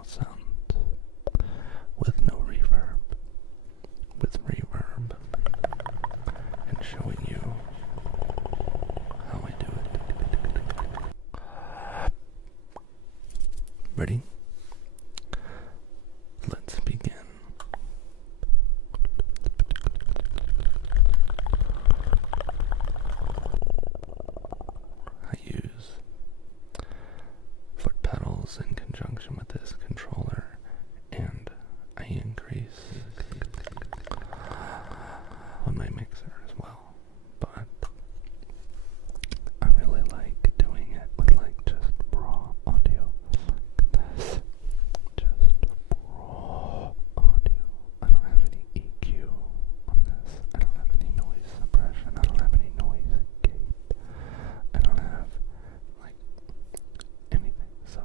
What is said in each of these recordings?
mouth sounds with no reverb, and showing you how I do it. Ready? Let's begin. I use foot pedals in conjunction with this controller, and I increase on my mixer as well, but I really like doing it with like just raw audio like this, just raw audio. I don't have any EQ on this, I don't have any noise suppression, I don't have any noise gate, I don't have like anything, so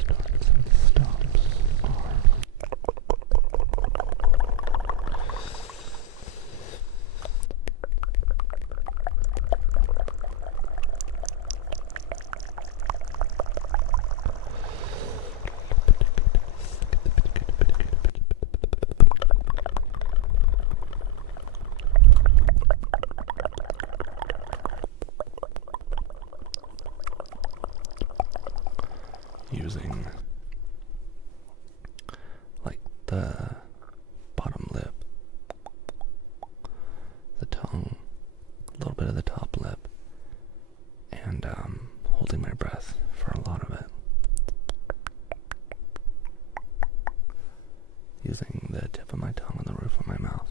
starts and stops are using like the bottom lip, the tongue, a little bit of the top lip, and holding my breath for a lot of it. Using the tip of my tongue on the roof of my mouth.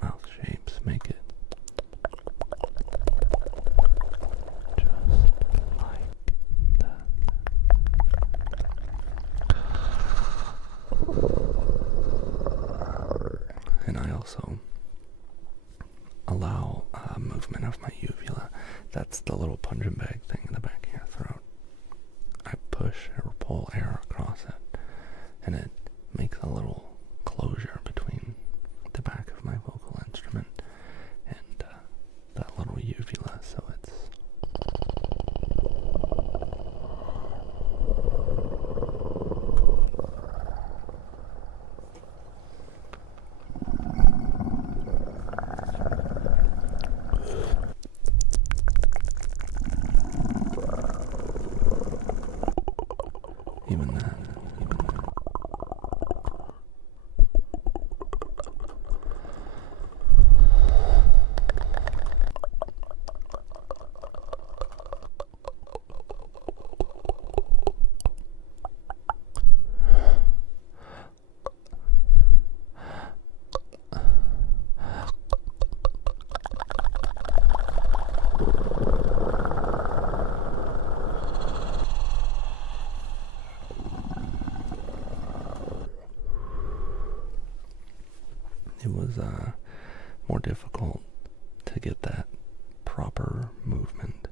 Mouth shapes make it just like that. And I also allow movement of my uvula. That's the little punching bag thing in the back of your throat. I push or pull air across it, and it makes a little closure between the back of my vocal instrument and that little uvula, so it's even that. It was more difficult to get that proper movement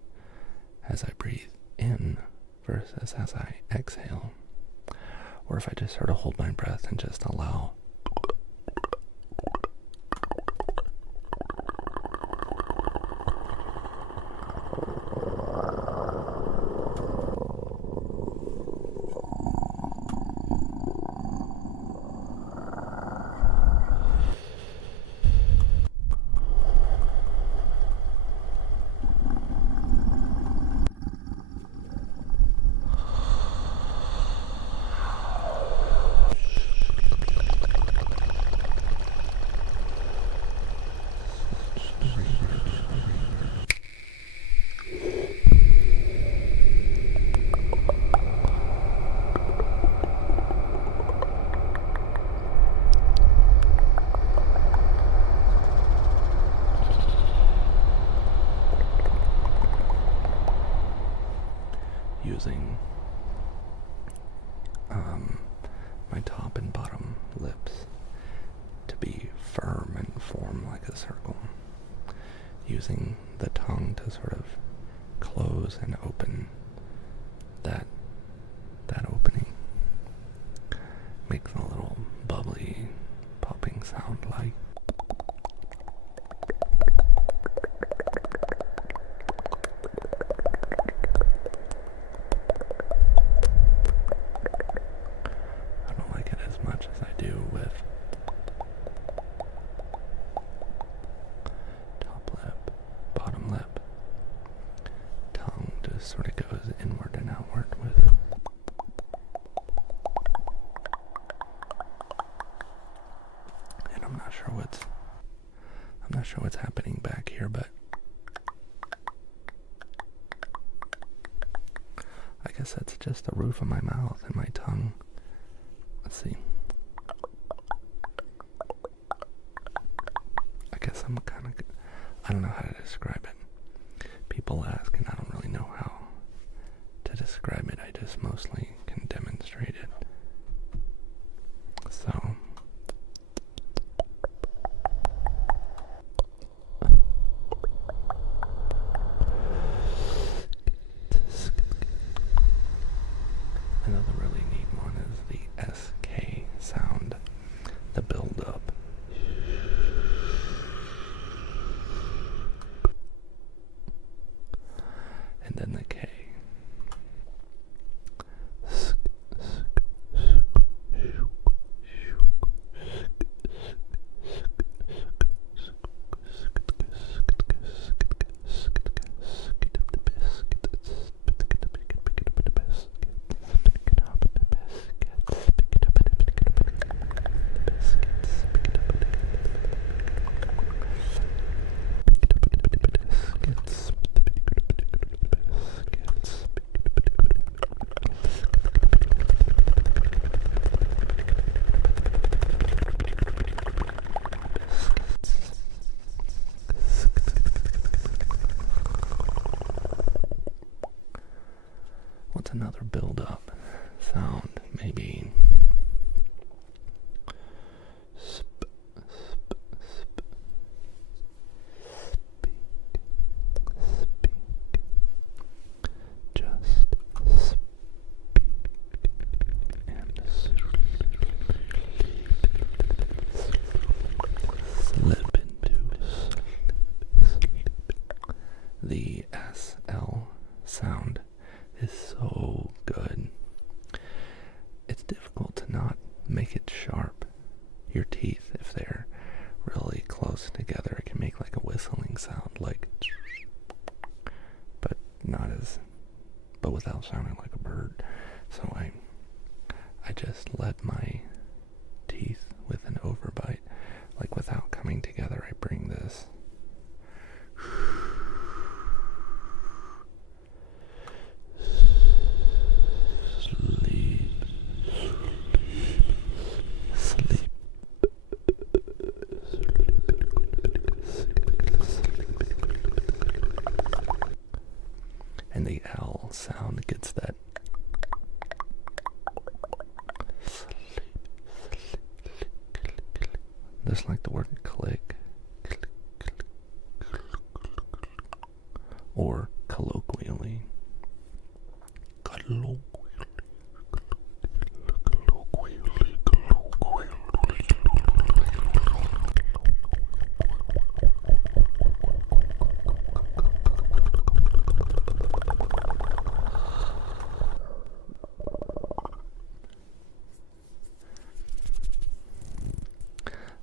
as I breathe in versus as I exhale, or if I just sort of hold my breath and just allow using my top and bottom lips to be firm and form like a circle, using the tongue to sort of close and open that opening, makes a little bubbly sort of goes inward and outward with. And I'm not sure what's happening back here, but I guess that's just the roof of my mouth and my tongue. Let's see. I guess I'm kind of, I don't know how to describe it. People ask, and I don't really know how to describe it. I just mostly can demonstrate it. So, another really neat one is the SK sound, the build up. And then the K. What's another build-up sound? Maybe sp, sp, sp. Speak. Just speak. And slip into sleep. The SL sound is so good. It's difficult to not make it sharp. Your teeth, if they're really close together, it can make like a whistling sound, like, but without sounding like a bird. So I just let my teeth with an overbite, like without coming together, I bring this sleep. And the L sound gets that just like the word click, or colloquially.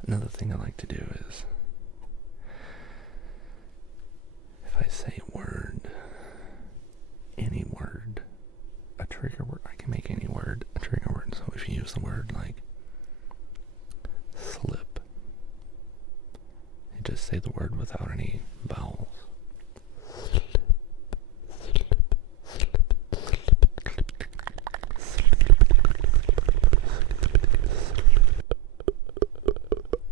Another thing I like to do is, if I say a word, any word, a trigger word, I can make any word a trigger word. So if you use the word like slip, you just say the word without any vowels.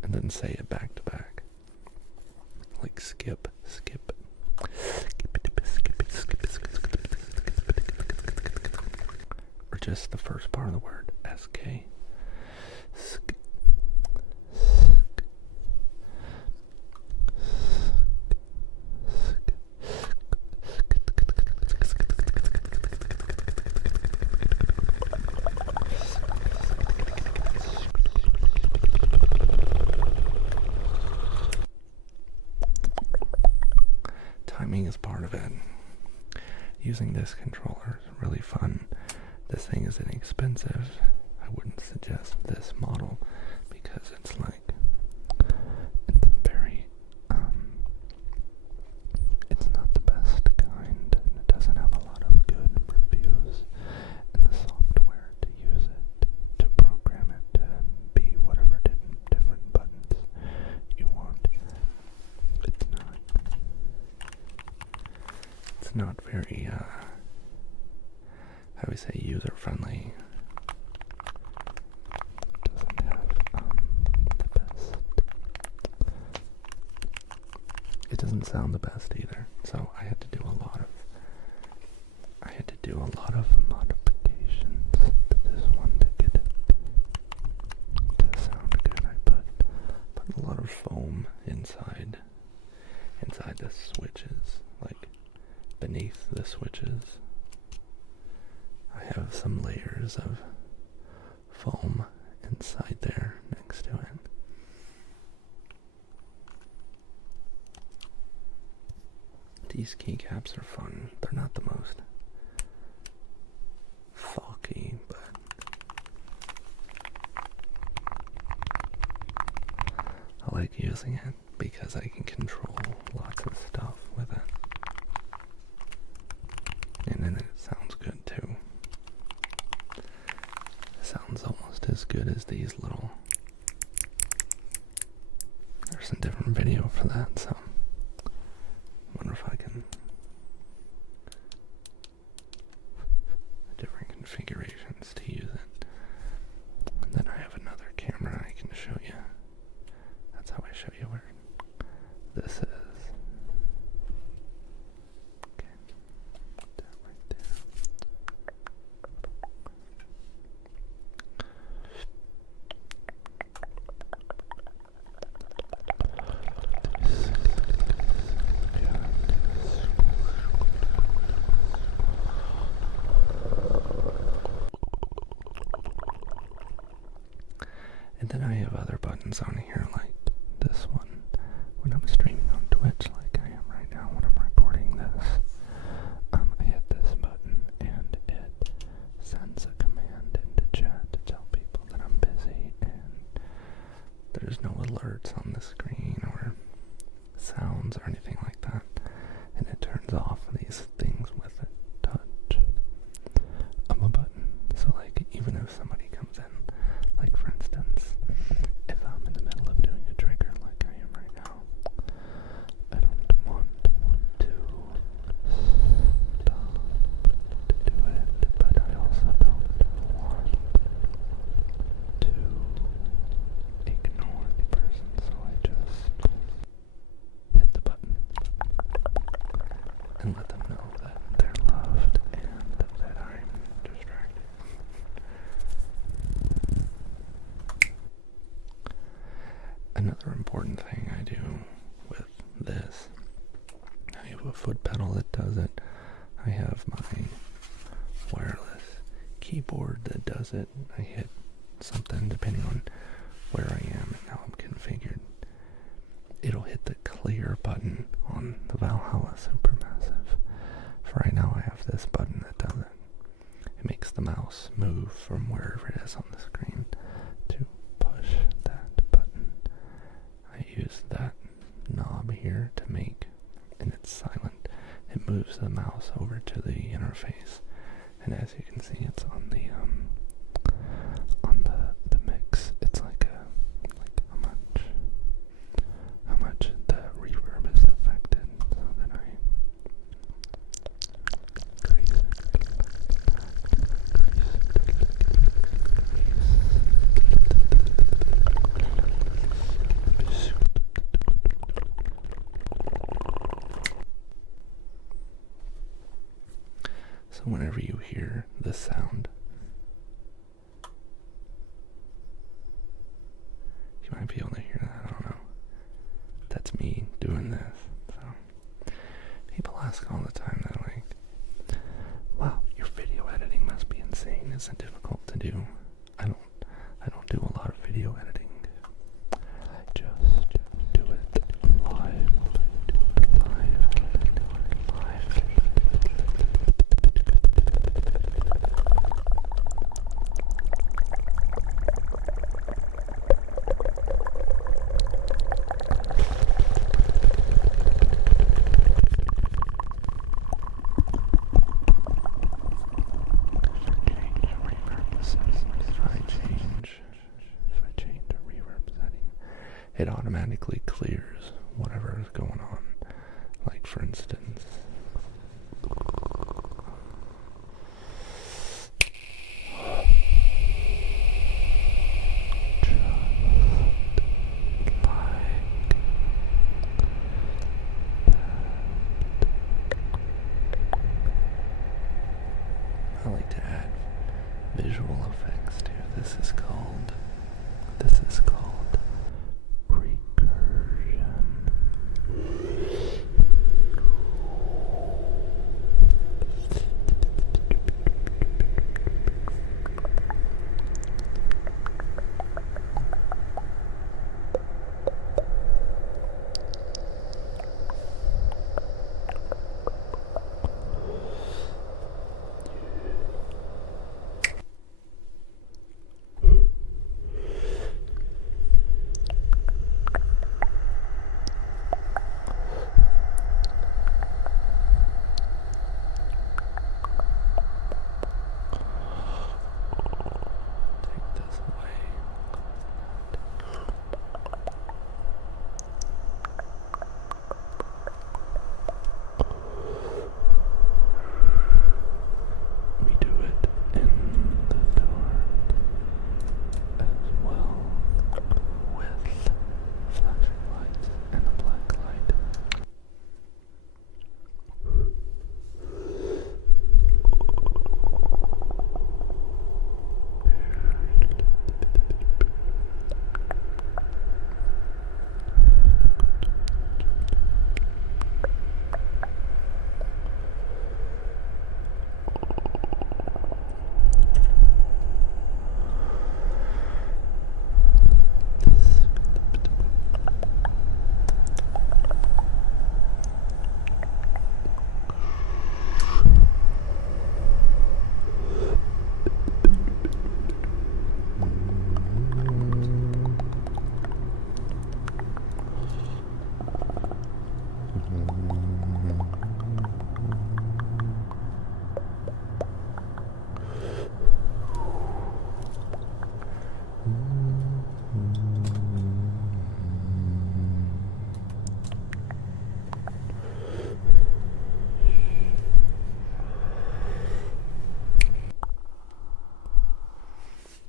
And then say it back to back. Like skip, skip. Or just the first part of the word, SK. Timing is part of it. Using this controller is really fun. This thing is inexpensive. I wouldn't suggest this model because it's very, it's not the best kind, and it doesn't have a lot of I always say user-friendly. Doesn't have the best. It doesn't sound the best either. So I had to do a lot of modifications to this one to get it to sound good. I put a lot of foam inside the switches, like beneath the switches. I have some layers of foam inside there next to it. These keycaps are fun. They're not the most bulky, but I like using it because I can control lots of stuff with it. And then it sounds good too. It sounds almost as good as these little... There's a different video for that, so I wonder if I can... different configurations to use it. And then I have another camera I can show you. That's how I show you where this is. Okay, put that right there. And then I have other buttons on here, like this one. When I'm streaming on Twitch, like I am right now when I'm recording this, I hit this button and it sends a command into chat to tell people that I'm busy, and there's no alerts on the screen or sounds or anything like that. And it turns off these things with a touch of a button. So like even if somebody comes in, like for instance, if I'm in the middle of doing a trigger like I am right now, I don't want to stop to do it, but I also don't want to ignore the person, so I just hit the button and let them know that they're loved and that I'm distracted. Another important thing I do with this, I have a foot pedal that does it. I have my wireless keyboard that does it. I hit something depending on where I am and how I'm configured. It'll hit the clear button on the Valhalla Supermassive. For right now I have this button that does it. It makes the mouse move from wherever it is on the screen to push that button. I use that knob here to make, and it's silent, it moves the mouse over to the interface, and as you can see it's on the mix. It's like how much the reverb is affected, so then I increase it. So whenever you hear the sound, you might be able to hear that, I don't know. That's me doing this. So people ask all the time, they're like, wow, your video editing must be insane. Is it difficult to do? I don't do a lot of video editing. I just do it live. It automatically clears whatever is going on. Like for instance, I like to add visual effects to. This is called recursion. Take this away. We do it in the dark as well, with flashing lights and a black light.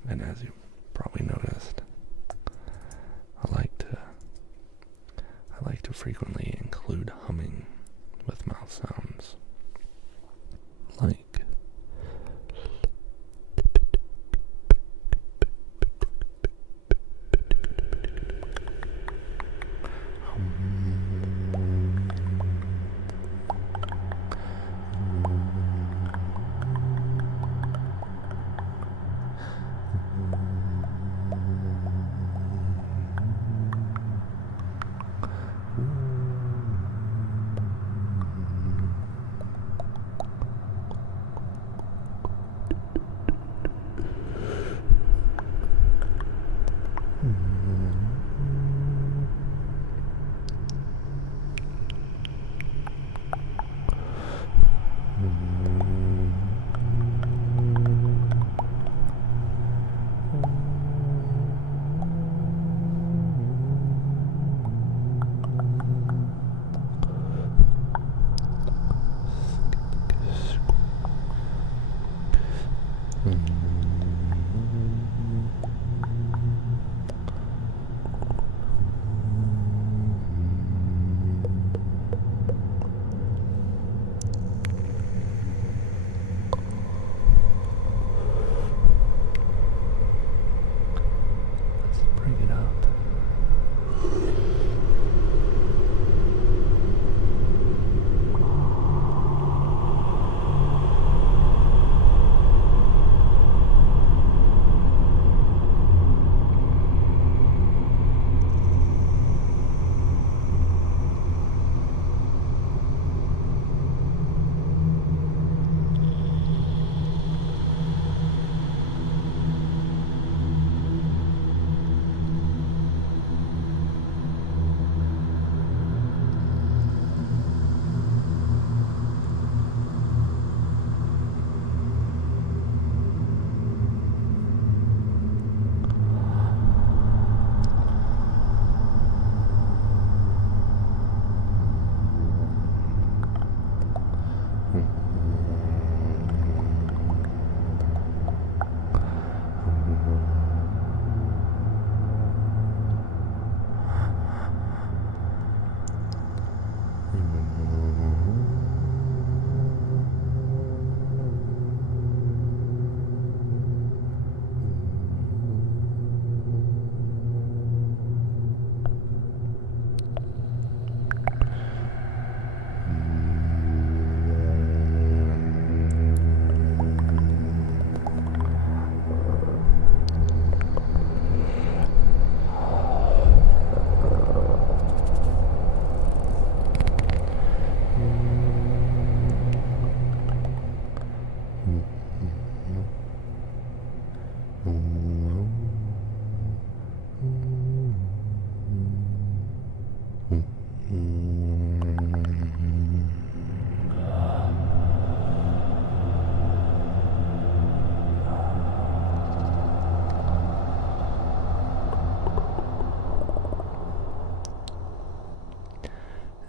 And as you probably noticed, I like to frequently include humming with mouth sounds. Like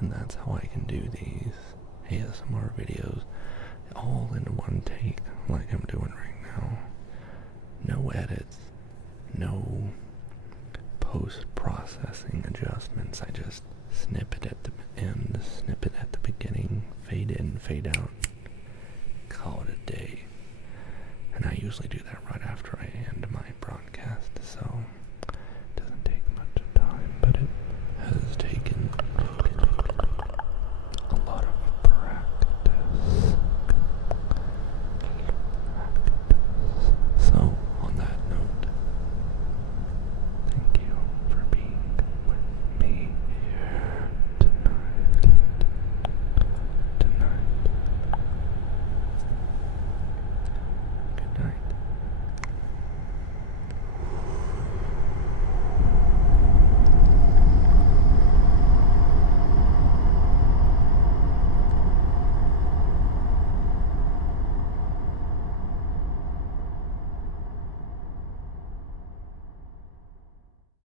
And that's how I can do these ASMR videos all in one take, like I'm doing right now. No edits, no post-processing adjustments. I just snip it at the end, snip it at the beginning, fade in, fade out, call it a day. And I usually do that right